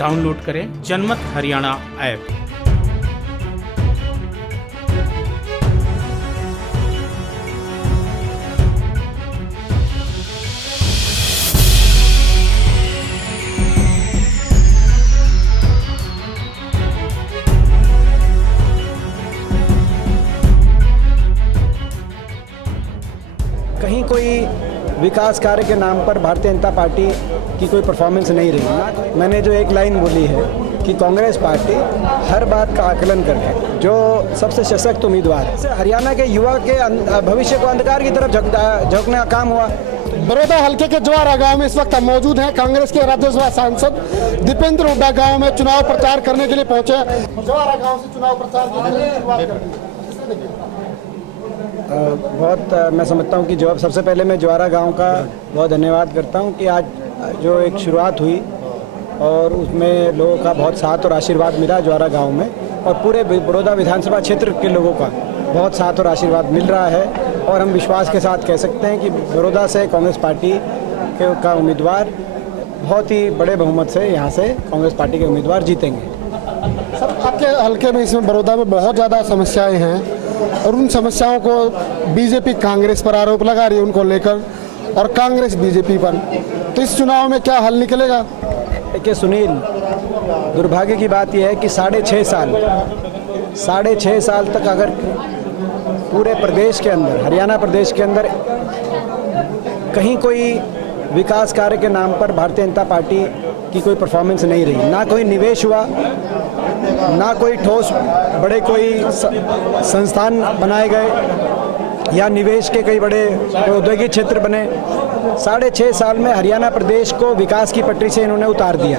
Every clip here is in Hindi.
डाउनलोड करें जनमत हरियाणा ऐप। कहीं कोई विकास कार्य के नाम पर भारतीय जनता पार्टी की कोई परफॉर्मेंस नहीं रही। मैंने जो एक लाइन बोली है कि कांग्रेस पार्टी हर बात का आकलन करके जो सबसे सशक्त उम्मीदवार है, हरियाणा के युवा के भविष्य को अंधकार की तरफ झोंकने का काम हुआ। बड़ौदा हल्के के ज्वारा गांव में इस वक्त हम मौजूद हैं। कांग्रेस के राज्यसभा सांसद दीपेंद्र हुड्डा गांव में चुनाव प्रचार करने के लिए पहुंचे। ज्वारा गांव से चुनाव प्रचार की शुरुआत कर दी। बहुत मैं समझता हूं कि जो सबसे पहले मैं ज्वारा गांव का बहुत धन्यवाद करता हूं कि आज जो एक शुरुआत हुई और उसमें लोगों का बहुत साथ और आशीर्वाद मिला ज्वारा गांव में, और पूरे बड़ौदा विधानसभा क्षेत्र के लोगों का बहुत साथ और आशीर्वाद मिल रहा है। और हम विश्वास के साथ कह सकते हैं कि बड़ौदा से कांग्रेस पार्टी का उम्मीदवार बहुत ही बड़े बहुमत से यहाँ से कांग्रेस पार्टी के उम्मीदवार जीतेंगे। सर, आपके हल्के में इसमें बड़ौदा में बहुत ज़्यादा समस्याएं हैं और उन समस्याओं को बीजेपी कांग्रेस पर आरोप लगा रही है उनको लेकर, और कांग्रेस बीजेपी पर। तो इस चुनाव में क्या हल निकलेगा? देखिए सुनील, दुर्भाग्य की बात यह है कि 6.5 साल तक अगर पूरे प्रदेश के अंदर, हरियाणा प्रदेश के अंदर कहीं कोई विकास कार्य के नाम पर भारतीय जनता पार्टी की कोई परफॉर्मेंस नहीं रही, ना कोई निवेश हुआ, ना कोई ठोस बड़े कोई संस्थान बनाए गए या निवेश के कई बड़े औद्योगिक क्षेत्र बने। 6.5 साल में हरियाणा प्रदेश को विकास की पटरी से इन्होंने उतार दिया,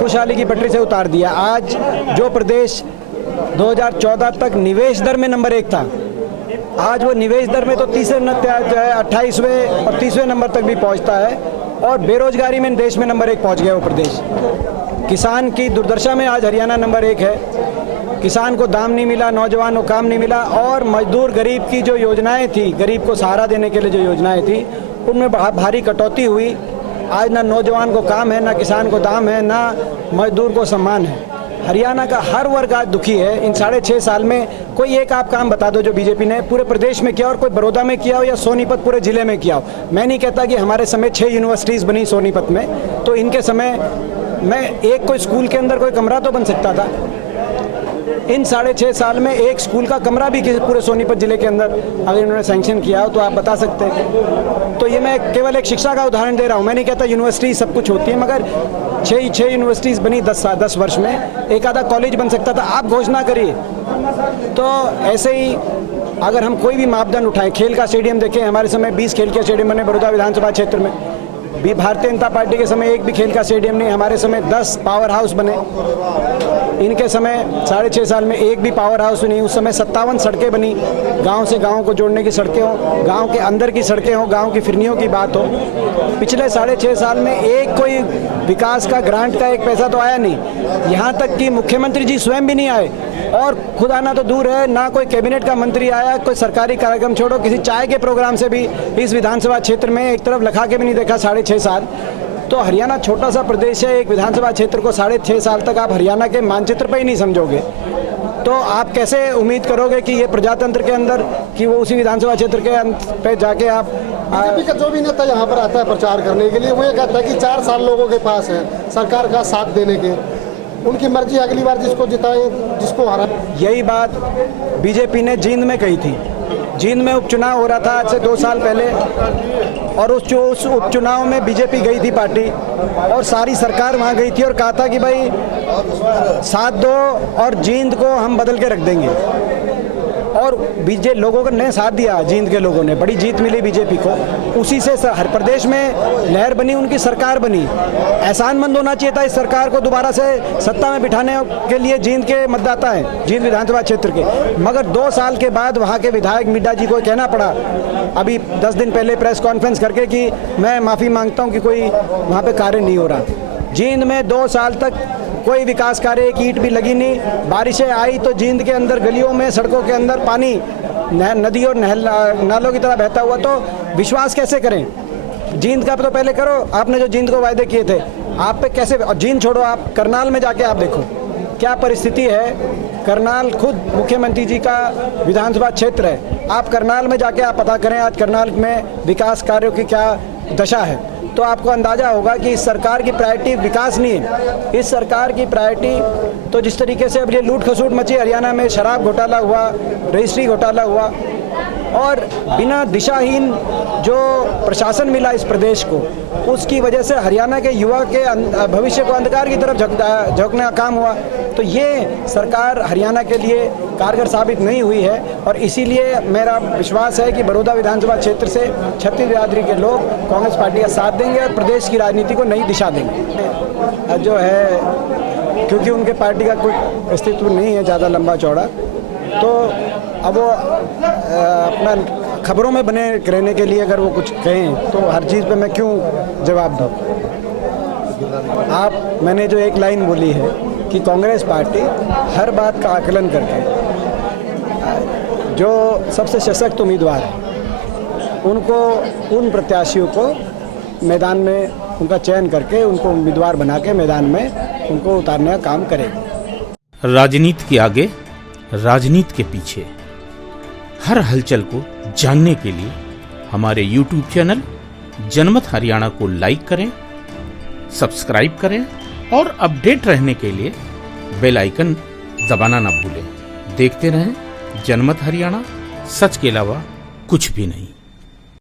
खुशहाली की पटरी से उतार दिया। आज जो प्रदेश 2014 तक निवेश दर में नंबर 1 था, आज वो निवेश दर में तो 28वें और 30वें नंबर तक भी पहुंचता है, और बेरोजगारी में देश में नंबर 1 पहुंच गया वो प्रदेश। किसान की दुर्दशा में आज हरियाणा नंबर 1 है। किसान को दाम नहीं मिला, नौजवान को काम नहीं मिला, और मजदूर गरीब की जो योजनाएं थी, गरीब को सहारा देने के लिए जो योजनाएं थी, उनमें भारी कटौती हुई। आज ना नौजवान को काम है, ना किसान को दाम है, ना मजदूर को सम्मान है। हरियाणा का हर वर्ग आज दुखी है। इन 6.5 साल में कोई एक आप काम बता दो जो बीजेपी ने पूरे प्रदेश में किया, और कोई बड़ौदा में किया हो या सोनीपत पूरे जिले में किया हो। मैं नहीं कहता कि हमारे समय 6 यूनिवर्सिटीज़ बनी सोनीपत में, तो इनके समय में एक कोई स्कूल के अंदर कोई कमरा तो बन सकता था। इन 6.5 साल में एक स्कूल का कमरा भी पूरे सोनीपत जिले के अंदर अगर इन्होंने सैंक्शन किया हो तो आप बता सकते हैं। तो ये मैं केवल एक शिक्षा का उदाहरण दे रहा हूँ। मैं नहीं कहता यूनिवर्सिटी सब कुछ होती है, मगर 6 यूनिवर्सिटीज़ बनी 10 वर्ष में, एक आधा कॉलेज बन सकता था। आप घोषणा करिए। तो ऐसे ही अगर हम कोई भी मापदंड उठाएं, खेल का स्टेडियम देखें, हमारे समय 20 खेल के स्टेडियम बने बड़ौदा विधानसभा क्षेत्र में। भी भारतीय जनता पार्टी के समय एक भी खेल का स्टेडियम नहीं, हमारे समय 10 पावर हाउस बने। इनके समय 6.5 साल में एक भी पावर हाउस नहीं। उस समय 57 सड़कें बनी, गांव से गांव को जोड़ने की सड़कें हो, गांव के अंदर की सड़कें हो, गांव की फिरनियों की बात हो। पिछले 6.5 साल में एक कोई विकास का ग्रांट का एक पैसा तो आया नहीं। यहाँ तक कि मुख्यमंत्री जी स्वयं भी नहीं आए, और खुद आना तो दूर है, ना कोई कैबिनेट का मंत्री आया। कोई सरकारी कार्यक्रम छोड़ो, किसी चाय के प्रोग्राम से भी इस विधानसभा क्षेत्र में एक तरफ लखा के भी नहीं देखा 6.5 साल। तो हरियाणा छोटा सा प्रदेश है, एक विधानसभा क्षेत्र को 6.5 साल तक आप हरियाणा के मानचित्र पर ही नहीं समझोगे, तो आप कैसे उम्मीद करोगे कि ये प्रजातंत्र के अंदर कि वो उसी विधानसभा क्षेत्र के पे जाके आप बीजेपी का जो भी नेता यहाँ पर आता है प्रचार करने के लिए, वो ये कहता है कि 4 साल लोगों के पास है सरकार का साथ देने के, उनकी मर्जी, अगली बार जिसको जिताए, जिसको हरा। यही बात बीजेपी ने जींद में कही थी। जींद में उपचुनाव हो रहा था आज से 2 साल पहले, और उस उपचुनाव में बीजेपी गई थी पार्टी, और सारी सरकार वहाँ गई थी और कहा था कि भाई साथ दो और जींद को हम बदल के रख देंगे। और बीजेपी लोगों ने साथ दिया, जींद के लोगों ने, बड़ी जीत मिली बीजेपी को। उसी से हर प्रदेश में लहर बनी, उनकी सरकार बनी। एहसानमंद होना चाहिए था इस सरकार को दोबारा से सत्ता में बिठाने के लिए जींद के मतदाता हैं, जींद विधानसभा क्षेत्र के। मगर 2 साल के बाद वहाँ के विधायक मिड्डा जी को कहना पड़ा अभी 10 दिन पहले प्रेस कॉन्फ्रेंस करके कि मैं माफ़ी मांगता हूँ कि कोई वहाँ पे कार्य नहीं हो रहा। जींद में 2 साल तक कोई विकास कार्य, एक ईंट भी लगी नहीं। बारिशें आई तो जींद के अंदर गलियों में, सड़कों के अंदर पानी नदी और नालों की तरह बहता हुआ। तो विश्वास कैसे करें? जींद का तो पहले करो, आपने जो जींद को वायदे किए थे आप पे कैसे, और जींद छोड़ो, आप करनाल में जाके आप देखो क्या परिस्थिति है। करनाल खुद मुख्यमंत्री जी का विधानसभा क्षेत्र है। आप करनाल में जाके आप पता करें आज करनाल में विकास कार्यों की क्या दशा है, तो आपको अंदाजा होगा कि इस सरकार की प्रायोरिटी विकास नहीं है। इस सरकार की प्रायोरिटी तो जिस तरीके से अब ये लूट खसूट मची हरियाणा में, शराब घोटाला हुआ, रजिस्ट्री घोटाला हुआ, और बिना दिशाहीन जो प्रशासन मिला इस प्रदेश को, उसकी वजह से हरियाणा के युवा के भविष्य को अंधकार की तरफ झोंकने का काम हुआ। तो ये सरकार हरियाणा के लिए कारगर साबित नहीं हुई है, और इसीलिए मेरा विश्वास है कि बड़ौदा विधानसभा क्षेत्र से छत्तीस बिरादरी के लोग कांग्रेस पार्टी का साथ देंगे और प्रदेश की राजनीति को नई दिशा देंगे। जो है, क्योंकि उनके पार्टी का कोई अस्तित्व नहीं है ज़्यादा लंबा चौड़ा, तो अब वो अपना खबरों में बने रहने के लिए अगर वो कुछ कहें तो हर चीज़ पे मैं क्यों जवाब दूँ। मैंने जो एक लाइन बोली है कि कांग्रेस पार्टी हर बात का आकलन करके जो सबसे सशक्त उम्मीदवार है उनको, उन प्रत्याशियों को मैदान में उनका चयन करके उनको उम्मीदवार बना के मैदान में उनको उतारने का काम करेगी। राजनीति के आगे, राजनीति के पीछे, हर हलचल को जानने के लिए हमारे YouTube चैनल जनमत हरियाणा को लाइक करें, सब्सक्राइब करें और अपडेट रहने के लिए बेल आइकन दबाना ना भूलें। देखते रहें जनमत हरियाणा, सच के अलावा कुछ भी नहीं।